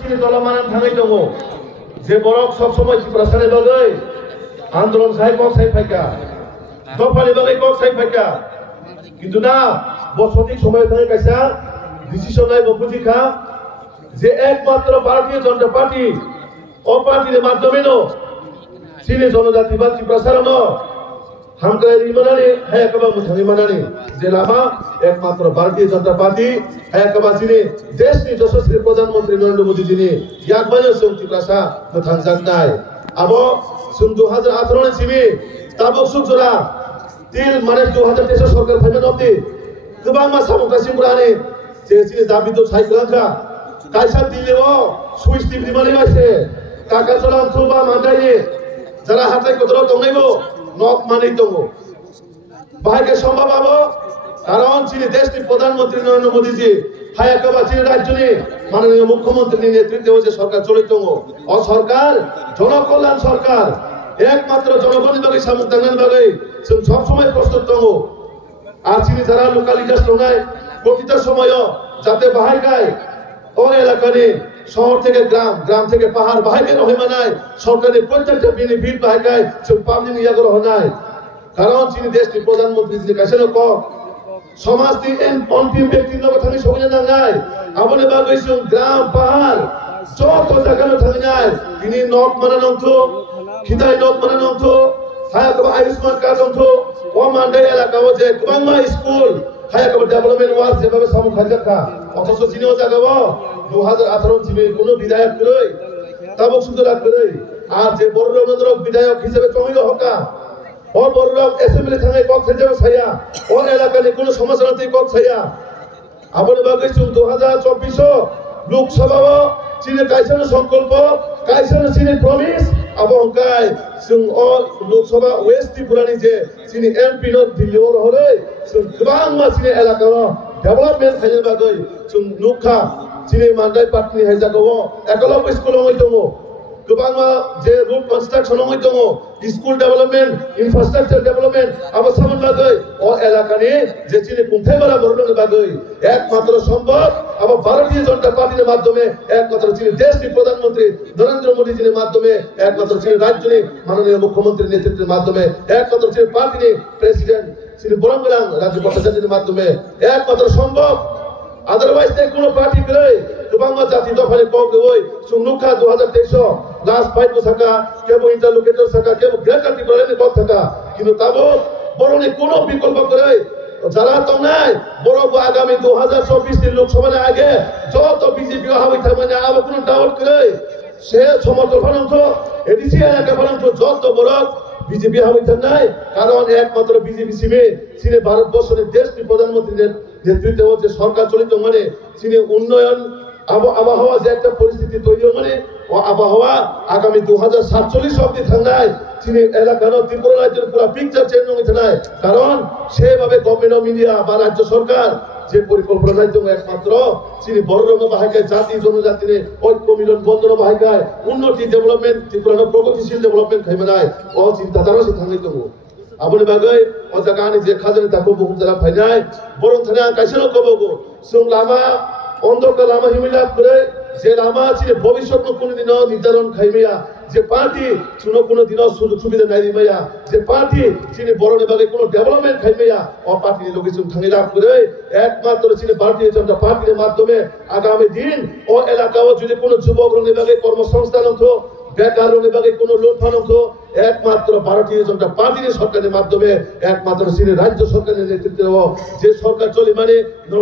চিনি চলমান থাঙাই দङ যে বরক সব সময় প্রশাসনের বাগৈ আন্দোলন সাই কক সাই ফাইকা দফানি বাগৈ কক সাই ফাইকা কিন্তু না সঠিক সময় থাঙাই কাইসা ডিসিশন নাই বপুজি খা যে একমাত্র ভারতীয় জনতা পার্টি ও পার্টির মাধ্যমে চিনি জনজাতিবাদ প্রসারণ হামকাই রিমানানি হ্যাঁ কবা মুথানি মানানি যে লামা একমাত্র ভারতীয় জনতা পার্টি হ্যাঁ কবা চিনি দেশনি যশস্বী প্রধানমন্ত্রী নরেন্দ্র মোদী যিনি ইয়াকবানি সংতি প্রাসা মুথান জাননাই আবো সুন 2018 নি সিমি তাবুক সুজরা তিল মানে 2023 সরকার ফাইনাল অবধি गोबां मा सामंतासिमफोरानो जे चिनि दाबिद साइखलांखा कायसा दिल्लीआव सुइस टिभि माने मासे काकाचला ओनसोलबा मानदायनि যারা হাতাই কতরাও দंनायबो নক মানেই दङ बाहायके सम्भवबो কারণ চিনি দেশনি প্রধানমন্ত্রী নরেন্দ্র মোদীজি হায়াকাবা চিনি রাজ্যনি মাননীয় মুখ্যমন্ত্রীর নেতৃত্বে যে সরকার চলিত দङ ও সরকার জনকল্যাণ সরকার একমাত্র জনগণের বাগै সামুদাঙ্গান বাগै जों সব সময় প্রস্তুত দङ আর চিনি যারা লোকালিটিস দङাই প্রকৃত সময় যাতে বাহাইকায় ও এলাকানি শহর থেকে গ্রাম গ্রাম থেকে পাহাড় বাহাইকে রহিমানায় সরকারের প্রত্যেকটা বেনিফিট বাহাইকায় जों পাবলিক নিয়া গ্রহ নাই কারণ চিনি দেশনি প্রধানমন্ত্রী যে কাছেনো ক সমাজনি অন্তিম ব্যক্তির লগে থাকি সবাই নাঙ্গাই আবনে বাগৈ जों গ্রাম পাহাড় যত জায়গানো থাকি নাই তিনি নক মানানংথ খিদাই নক মানানংথ হায়াকাবা আয়ুষ্মান কার্ড অংথ ও মানদাই এলাকাও যে গোबां স্কুল হায়াকাবা ডেভেলপমেন্ট ওয়ার্ক যেভাবে সামু খাজাখা অথচ চিনিও জায়গাও 2018 জিবি কোন বিধায়ক কই তাবক সুন্দরা কই আর যে বড়রগন্দ্র বিধায়ক হিসেবে চমিল হকা ও বড়রগ অ্যাসেম্বলি থানায় কক হিসেবে ছায়া ও এলাকায় কোন সমস্যাতে কক ছায়া আবনে বাগৈ 2024 লোকসভা চিনি কাইসানো সংকল্প কাইসানো চিনি প্রমিস আবহংকাই जों অ লোকসভা ওয়েস্ট ত্রিপুরানি যে চিনি এমপি ন দিল্লিও হরে जों गोबां মাসিনি এলাকার ডেভেলপমেন্ট খাইনে বাগৈ जों নুখা চিনি মানদাই পাটনি হাইজাগো একলব স্কুল হই দङ गोबां जे रोड কনস্ট্রাকশন হই দङ স্কুল ডেভেলপমেন্ট ইনফ্রাস্ট্রাকচার ডেভেলপমেন্ট আবসামন বাগৈ ও এলাকানি যে চিনি কুমথাইবালা বরলং বাগৈ একমাত্র সম্ভব আবার ভারতীয় জনতা পার্টির মাধ্যমে একমাত্র চিনি দেশনি প্রধানমন্ত্রী নরেন্দ্র মোদী জির মাধ্যমে একমাত্র চিনি রাজ্যনি মাননীয় মুখ্যমন্ত্রীর নেতৃত্বের মাধ্যমে একমাত্র চিনি পার্টির প্রেসিডেন্ট চিনি বরমগলাং রাজ্য ভট্টাচার্যের মাধ্যমে একমাত্র সম্ভব আদারওয়াইজ তে কোনো পার্টি করে गोबां জাতি দফারে কক ওই সুনুখা 2023 লাস্ট ফাইট বসাকা কেবো ইন্টারলোকেটর সাকা কেবো গ্রেটার ত্রিপুরানি কক থাকা কিন্তু তাবো বড়নি কোনো বিকল্প করে যারা তো নাই বড় আগামী 2024 এর লোকসভার আগে যত বিজেপি হবে থাকবে আবার কোনো ডাউট করে সে সমর্থন ফানন্ত এডিসি এলাকা ফানন্ত যত বড় বিজেপি হবে নাই কারণ একমাত্র বিজেপি সিমে চীনে ভারতবর্ষের দেশনি প্রধানমন্ত্রীর নেতৃত্বে যে সরকার চলিত মানে চীনে উন্নয়ন আবহাওয়া যে একটা পরিস্থিতি তৈরি মানে ও আবহাওয়া আগামী 2047 অবধি থাকায় চীনে এলাকার ত্রিপুরা রাজ্যের পুরো পিকচার চেঞ্জ হয়ে থাকায় কারণ সেভাবে গভর্নমেন্ট অফ ইন্ডিয়া বা রাজ্য সরকার যে পরিকল্পনার জন্য একমাত্র চীনে বড় রঙ বাহাইকায় জাতি জনজাতির ঐক্য মিলন বন্ধন বাহাইকায় উন্নতি ডেভেলপমেন্ট ত্রিপুরা প্রগতিশীল ডেভেলপমেন্ট খাইমানায় ও চিন্তাধারা সে থাকাই দङ আবনে বাগৈ ও জায়গানি যে খাজানি তাকো বহু যারা ফাইনায় বরং থানা কাইসেল কবগো जों লামা অন্ধকার লামা হিমিলা করে যে লামা চিনে ভবিষ্যৎ কোনদিন নির্ধারণ খাইমিয়া যে পার্টি কোনো দিন সুযোগ সুবিধা নাই দিমাইয়া যে পার্টি চিনি বড় নেবাগে কোনো ডেভেলপমেন্ট খাইমিয়া ও পার্টি লোকেশন থাকি লাভ করে একমাত্র চিনি ভারতীয় জনতা পার্টির মাধ্যমে আগামী দিন ও এলাকাও যদি কোনো যুবক নেবাগে কর্মসংস্থান অংশ বেকার নেবাগে কোনো লোন ফান অংশ একমাত্র ভারতীয় জনতা পার্টির সরকারের মাধ্যমে একমাত্র চিনি রাজ্য সরকারের নেতৃত্বে যে সরকার চলি মানে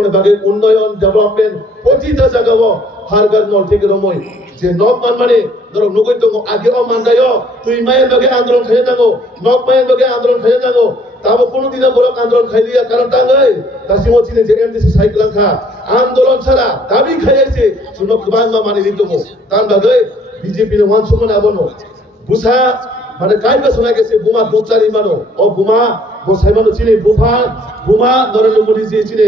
নেবাগে উন্নয়ন ডেভেলপমেন্ট প্রতিটা জায়গাও হারগার নল থেকে রময় যে নক মান মানে ধরো নগৈ দङ আগে ও মানদায় তুই মায়ের লগে আন্দোলন খাই নাগো নক মায়ের লগে আন্দোলন খাই নাগো তাবো কোনদিন বড় আন্দোলন খাই দিয়া কারণ টাঙ্গাই দাসিমো চিনে যে এমডিসি সাইকেলাংখা আন্দোলন ছাড়া দাবি খাইছে শুনো গোबां মানে দিতমো তান বাগৈ বিজেপি নো মান সমান আবনো বুসা মানে কাইবা শোনা গেছে বুমা দোচারি মানো ও বুমা বসাই মানো চিনে বুমা নরেন্দ্র মোদী জি চিনে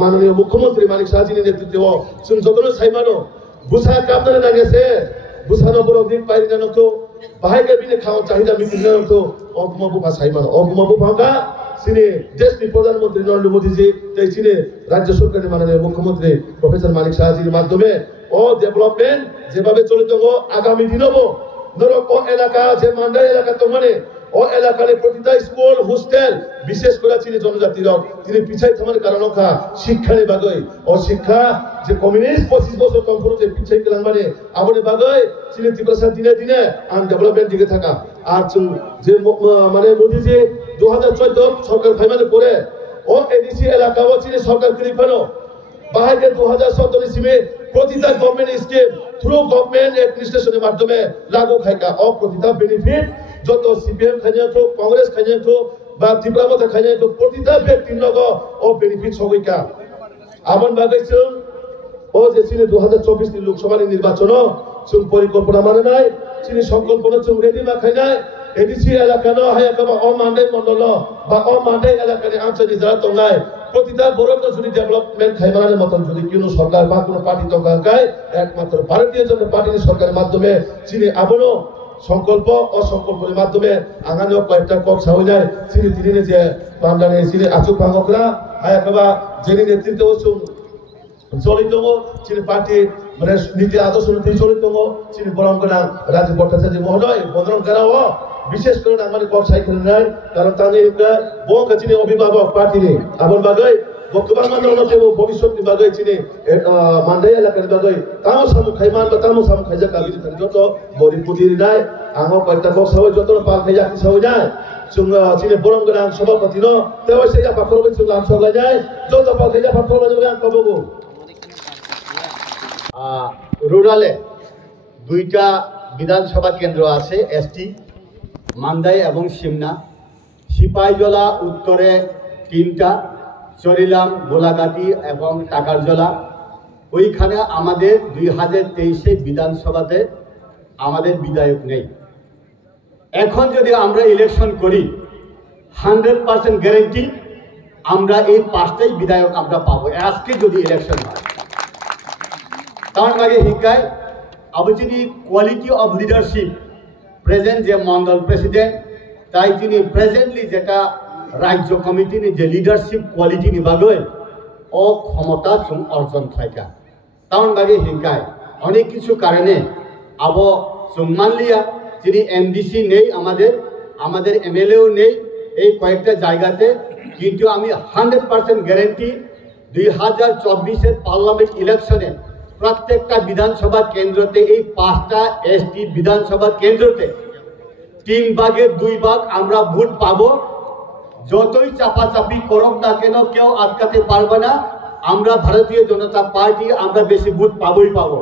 মাননীয় মুখ্যমন্ত্রী মানিক সাহাজির নেতৃত্বে শুন যতন সাইমানো বুসা কামদারে না গেছে বুসানো বড় দিন পাইরি না তো বাহাইকে বিনে খাওয়া চাহিদা মিটিং না তো অবমা বুফা সাইমানো অবমা বুফাঙ্গা চিনে দেশনি প্রধানমন্ত্রী নরেন্দ্র মোদী জি তাই চিনে রাজ্য সরকারের মাননীয় মুখ্যমন্ত্রী প্রফেসর মানিক সাহাজির মাধ্যমে ও ডেভেলপমেন্ট যেভাবে চলিত আগামী দিনও ধরো এলাকা যে মান্ডাই এলাকা তো মানে ও এলাকার প্রতিটা স্কুল হোস্টেল বিশেষ করে চিনি জনজাতির তিনি পিছাই থামার কারণ শিক্ষার বাগৈ ও শিক্ষা যে কমিউনিস্ট 25 বছর কম যে পিছাই গেলাম মানে আমাদের বাগৈ চিনি ত্রিপুরা দিনে দিনে আনডেভেলপমেন্ট দিকে থাকা আর যে মানে মোদিজি 2014 সরকার ফাইনালে পরে ও এডিসি এলাকা ও চিনি সরকার করিফানো বাহাইকে 2017 ইসিমে প্রতিটা গভর্নমেন্ট স্কিম থ্রু গভর্নমেন্ট অ্যাডমিনিস্ট্রেশনের মাধ্যমে লাগু খাইকা ও প্রতিটা বেনিফিট যত সিপিএম খাইয়া তো কংগ্রেস খাইয়া তো বা ত্রিপুরা মতো খাইয়া তো প্রতিটা ব্যক্তির লগ ও বেনিফিট সবইকা আমন বাগাইছো ও যে চিনি 2024 লোকসভা নির্বাচন চুম পরিকল্পনা মানে নাই চিনি সংকল্পনা চুম রেডি মা খাই নাই এডিসি এলাকা ন হায়া কবা ও মান্ডাই মন্ডল বা ও মান্ডাই এলাকার আঞ্চলিক যারা তো নাই প্রতিটা বড় যদি ডেভেলপমেন্ট খাইবানের মতন যদি কোনো সরকার বা কোনো পার্টি তকায় একমাত্র ভারতীয় জনতা পার্টির সরকারের মাধ্যমে চিনি আবারও সংকল্প অসংকল্পের মাধ্যমে আগামীও কয়েকটা কক সাহই যায় চিনি দিনে যে বাংলাদেশ চিনি আচুক ভাঙকরা হায়া কবা যিনি নেতৃত্ব চলিত চিনি পার্টি মানে নীতি আদর্শ নীতি চলিত চিনি বরঙ্গনা রাজীব ভট্টাচার্য মহোদয় বদরং করাও বিশেষ করে আমাদের কক সাইকেল নাই কারণ তাদের বঙ্গ চিনি অভিভাবক পার্টি নেই আবার বাগাই বর্তমান মানে ভবিষ্যৎ বাগাই চিনি মান্ডাই এলাকার বাগাই তামো সামু খাইমান বা তামো সামু খাইজা কাবিনি থাকে যত গরিব পুঁজির নাই আঙো কয়েকটা কক সাহই যত পাল খাইজা কি সাহই নাই চিনি বরঙ্গনা সভাপতি ন তেও সেই পাখর বই চুল আনসব লাই যায় যত পাল খাইজা পাখর বাজবে আন কবগো রুরালে দুইটা বিধানসভা কেন্দ্র আছে এসটি মান্দাই এবং সিমনা সিপাহীজলা উত্তরে 3টা চরিলাম গোলাঘাটি এবং টাকারজলা ওইখানে আমাদের 2023 বিধানসভাতে আমাদের বিধায়ক নেই এখন যদি আমরা ইলেকশন করি 100% গ্যারান্টি আমরা এই 5টাই বিধায়ক আমরা পাবো আজকে যদি ইলেকশন হয় তার আগে হিকায় আবচিনি কোয়ালিটি অফ লিডারশিপ প্রেজেন্ট যে মন্ডল প্রেসিডেন্ট তাই তিনি প্রেজেন্টলি যেটা রাজ্য কমিটির যে লিডারশিপ কোয়ালিটি নিবাগৈ ও ক্ষমতা অর্জন থাকা তার আগে হিকায় অনেক কিছু কারণে আবো মানলিয়া যিনি এমডিসি নেই আমাদের এমএলএও নেই এই কয়েকটা জায়গাতে কিন্তু আমি 100% গ্যারান্টি 2024 পার্লামেন্ট ইলেকশনে প্রত্যেকটা বিধানসভা কেন্দ্রতে এই 5টা এসটি বিধানসভা কেন্দ্রতে 3 ভাগের 2 ভাগ আমরা ভোট পাবো যতই চাপাচাপি করুক না কেন কেউ আটকাতে পারবে না আমরা ভারতীয় জনতা পার্টি আমরা বেশি ভোট পাবোই পাবো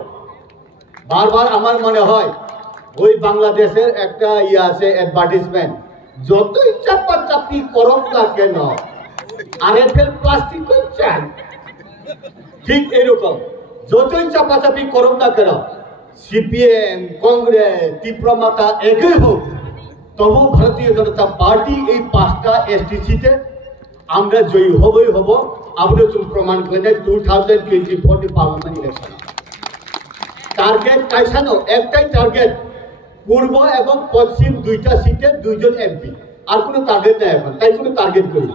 বারবার আমার মনে হয় ওই বাংলাদেশের একটা আছে অ্যাডভার্টাইজমেন্ট যতই চাপাচাপি করুক না কেন আরএফএল প্লাস্টিক চান ঠিক এরকম যতই চাপাচাপি করুক না কেন সিপিএম কংগ্রেস ত্রিপুরা মাতা একই হোক তবু ভারতীয় জনতা পার্টি এই 5টা এসটিসিতে আমরা জয়ী হবই হব আমরা প্রমাণ করে 2024 পার্লামেন্ট ইলেকশন টার্গেট কাইসানো একটাই টার্গেট পূর্ব এবং পশ্চিম 2টা সিটে 2 জন এমপি আর কোনো টার্গেট নাই এখন তাই কোনো টার্গেট করি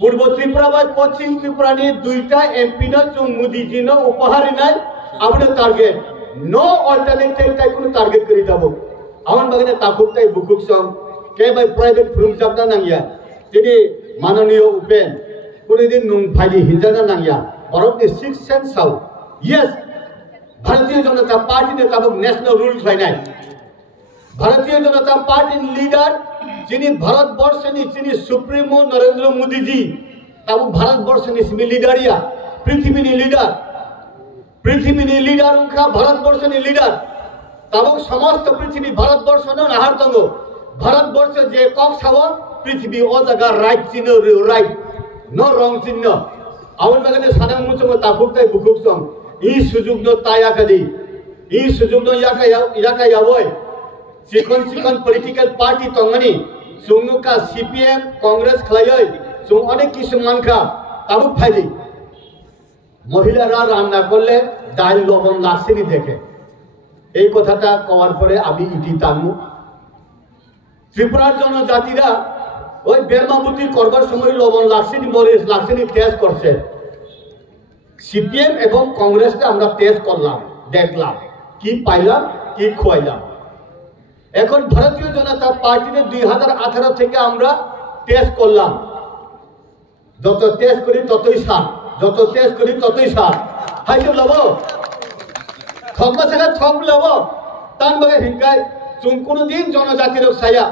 পূর্ব ত্রিপুরা বা পশ্চিম ত্রিপুরা নিয়ে 2টা এমপি না মোদিজি না উপহারে নাই আমরা টার্গেট নো অল্টারনেটিভ তাই কোনো টার্গেট করে যাব আমার বাগানে তাকুক তাই বুকুক সং কে ভাই প্রাইভেট ফ্রুম জাবনা নাঙ্গিয়া তিনি মাননীয় উপেন কোনদিন নুং ফাইলি হিজানা নাঙ্গিয়া ভারতের 6 সেন্স সাউ ইয়েস ভারতীয় জনতা পার্টি ने তাবুক ন্যাশনাল রুল হয় নাই ভারতীয় জনতা পার্টির লিডার যিনি ভারতবর্ষের যিনি সুপ্রিমো নরেন্দ্র মোদীজি তাবুক ভারতবর্ষের লিডারিয়া পৃথিবীর লিডার উনকা ভারতবর্ষের লিডার তাবুক সমস্ত পৃথিবী ভারতবর্ষ নাহারতঙ্গ ভারতবর্ষে যে কক সাব পৃথিবী ও জায়গা রাইট চিহ্ন রাইট ন রং চিহ্ন আমার বাগানে সাদা মুচম তাকুক তাই বুকুক সং এই সুযোগ ন তাই আকাদি এই সুযোগ ন ইয়াকা ইয়াবই চিকন পলিটিক্যাল পার্টি তংমানি সুংনুকা সিপিএম কংগ্রেস খালাই সুং অনেক কিছু মানখা তাবুক ফাইলি মহিলারা রান্না করলে ডাল লবণ লাগছেনি দেখে এই কথাটা কওয়ার পরে আমি ইটি টানমু ত্রিপুরার জনজাতিরা ওই বেরমামুতি করবার সময় লবণ লাগছেনি মরিচ লাগছেনি টেস্ট করছে সিপিএম এবং কংগ্রেসকে আমরা টেস্ট করলাম দেখলাম, কি পাইলাম, কি খোয়াইলাম। এখন ভারতীয় জনতা পার্টিতে 2018 থেকে আমরা টেস্ট করলাম, যত টেস্ট করি ততই সার, যত টেস্ট করি ততই সার। হাইসব লব ঠকবা সেটা ঠক লব তান বাগে হিংকায় চুন কোনদিন জনজাতির ছায়া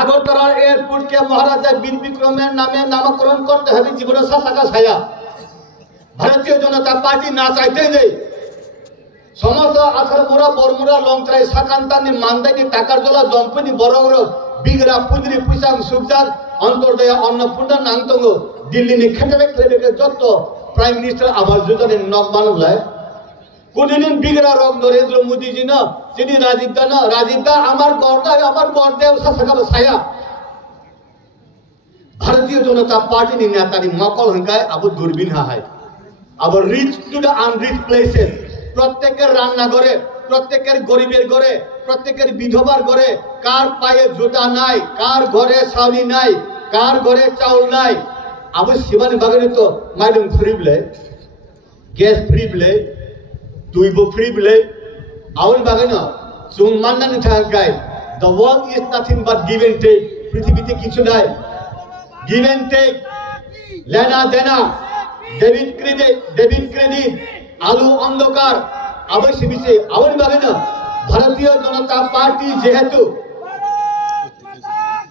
আগরতলার এয়ারপোর্টকে মহারাজা বীর বিক্রমের নামে নামকরণ করতে হবে জীবনের শাসকা ছায়া। ভারতীয় জনতা পার্টি না চাইতেই নেই সমস্ত আথারমোড়া বরমুড়া লংত্রাই সাকান্তানি মান্দানি টাকার জলা জম্পনি বড় বিগরা পুন্দ্রি পুইসাং সুবজার অন্তর্দয়া অন্নপূর্ণা নাংতঙ্গ দিল্লিনি খেটারে খেলে যত প্রাইম মিনিস্টার আবাস যোজনের নক বানায় কোনদিন বিগরা রং নরেন্দ্র মোদীজি না যিনি রাজীব দা আমার গড়দেও শাসকা ছায়া। ভারতীয় জনতা পার্টি নি নেতানি মকল হংকায় আবু দূরবীন হায় আবু reach to the unreach places. প্রত্যেকের রান্নাঘরে, প্রত্যেকের গরিবের ঘরে, প্রত্যেকের বিধবার ঘরে কার পায়ে জুতা নাই, কার ঘরে ছাউনি নাই, কার ঘরে চাউল নাই। আবু শিবানী বাগানে তো মাইডম ফ্রি বলে, গ্যাস ফ্রি বলে, তুইব ফ্রি বলে আউন বাগানে চুন মান্নানি থাকায়। The world is nothing but give and take. পৃথিবীতে কিছু নাই, গিভ এন্ড টেক, লেনা দেনা, ডেবিট ক্রেডিট, আলু অন্ধকার অবশ্যই বিষয় আউন বাগানে। ভারতীয় জনতা পার্টি যেহেতু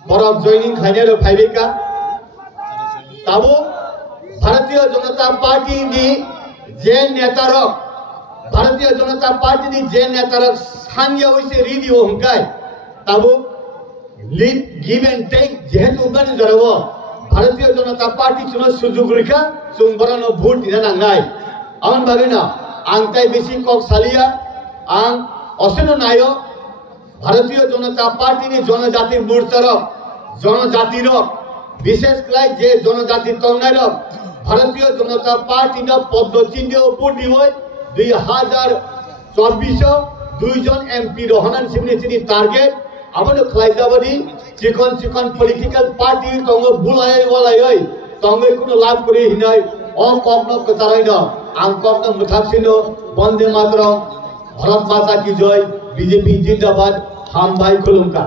বরফ জয়নিং খাইনের ফাইবেকা তাবো ভারতীয় জনতা পার্টি নি যে নেতারক ভারতীয় জনতা পার্টি নি যে নেতারক স্থানীয় হইছে রিডিও হংকায় তাবো লিড গিভ এন্ড টেক যেহেতু উগানি জরব ভারতীয় জনতা পার্টি চুন সুযোগ রেখা চুন বরানো ভোট দিনা নাঙ্গাই আউন বাগানে আংতাই বেশি কক সালিয়া আং অসেন নায় ভারতীয় জনতা পার্টি নি জনজাতির মূর্তরক জনজাতির বিশেষ করে যে জনজাতির তন্নার ভারতীয় জনতা পার্টি না পদ্মচিহ্ন উপর নিবই 2024 দুইজন এমপি রহমান সিংনি তিনি টার্গেট আমাদের খাইজাবাদী চিকন পলিটিক্যাল পার্টি তঙ্গ বুলাই ওলাই তঙ্গ কোনো লাভ করে হিনাই অকগ্ন কতারাই না আং কগ্ন মুথাকসিন বন্দে মাতরম, ভারত মাতা কি জয়, বিজেপি জিন্দাবাদ, হাম ভাই খুলুমকা।